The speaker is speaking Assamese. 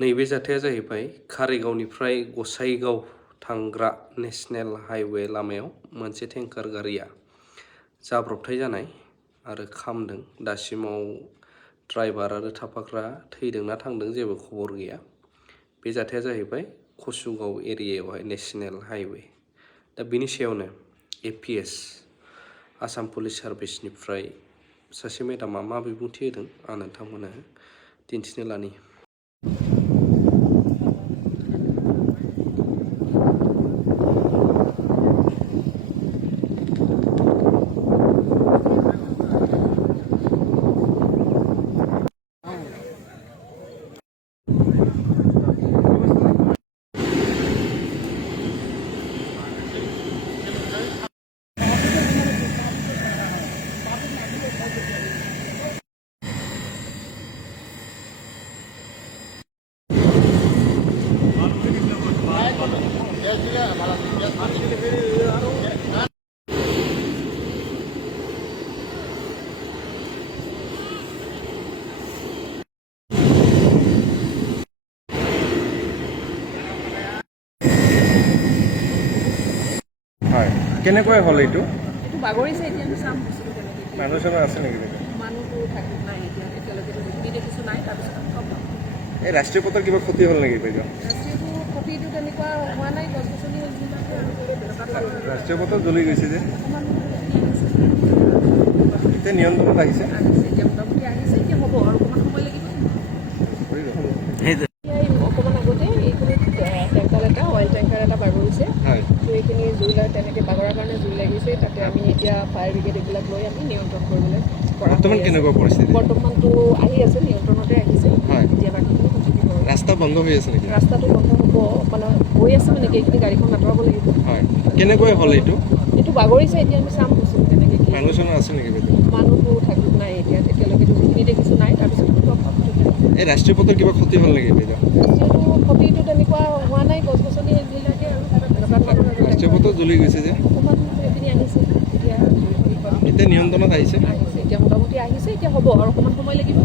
नैबे जाथाया जाहैबाय कारिगावनिफ्राय गसाइगाव थांग्रा नेशनेल हाइवे लामायाव मोनसे टेंकार गारिया जाब्रबथाय जानाय आरो खामदों। दासिमाव ड्राइभार आरो थाफाग्रा थैदोंना थांदों जेबो खबर गैया। बे जाथाया जाहैबाय कसुगाव एरियायावहाय नेशनेल हाइवे। दा बिनि सायावनो एपिएस आसाम पुलिस सार्भिसनिफ्राय सासे मेडामा मा बिबुंथि होदों आं नोंथांमोननो दिन्थिनो लानि। হয়, কেনেকৈ হ'ল এইটো? এইটো বাগৰিছে এতিয়া আমি চাম বস্তুটো কেনেকৈ। মানুহ চানুহ আছে নেকি? মানুহটো থাকি নাই এতিয়া, এতিয়ালৈকে যিখিনি দেখিছোঁ নাই। তাৰপিছত আমি গম পাম। এই ৰাষ্ট্ৰীয় পথৰ কিবা ক্ষতি হ'ল নেকি বাইদেউ? ৰাষ্ট্ৰীয়টো ক্ষতিটো তেনেকুৱা হোৱা নাই, গছ গছনি যিবিলাকে আৰু ৰাষ্ট্ৰীয় পথত জ্বলি গৈছে যে অকণমান এতিয়া নিয়ন্ত্ৰণত আহিছে। এতিয়া মোটামুটি আহিছে, এতিয়া হ'ব আৰু অকণমান সময় লাগিব। অকণমান আগতে এইখিনিত টেংকাৰ এটা অইল টেংকাৰ এটা বাগৰিছে। হয়, তো এইখিনি জুই তেনেকৈ বাগৰাৰ কাৰণে জুই লাগিছে। তাতে আমি এতিয়া ফায়াৰ ব্ৰিগেড এইবিলাক লৈ আমি নিয়ন্ত্ৰণ কৰিবলৈ বৰ্তমান কেনেকুৱা পৰিস্থিতি? বৰ্তমানটো আহি আছে, নিয়ন্ত্ৰণতে আহিছে। হয়, এতিয়া বাকীখিনি সুযোগ হয়। ৰাস্তা বন্ধ হৈ আছে নেকি? ৰাস্তাটো বন্ধ হ'ব, মানে হৈ আছে মানে কি এইখিনি গাড়ীখন আঁতৰাব লাগিব। হয়, কেনেকৈ হ'ল এইটো? এইটো বাগৰিছে, এতিয়া আমি চাম বস্তু কেনেকৈ কি। মানুহ চানুহ আছে নেকি বাইদেউ? মানুহটো থাকি নাই এতিয়া, এতিয়ালৈকেতো যিখিনি দেখিছোঁ নাই। তাৰপিছত এই ৰাষ্ট্ৰীয় পথৰ কিবা ক্ষতি হ'ল নেকি বাইদেউ? ৰাষ্ট্ৰীয়টো ক্ষতিটো তেনেকুৱা হোৱা নাই, গছ গছনি এইবিলাকে আৰু ৰাষ্ট্ৰীয় পথত জ্বলি গৈছে যে অকণমান এইখিনি আহিছে। এতিয়া এতিয়া নিয়ন্ত্ৰণত আহিছে। এতিয়া মোটামুটি আহিছে, এতিয়া হ'ব আৰু অকণমান সময় লাগিব।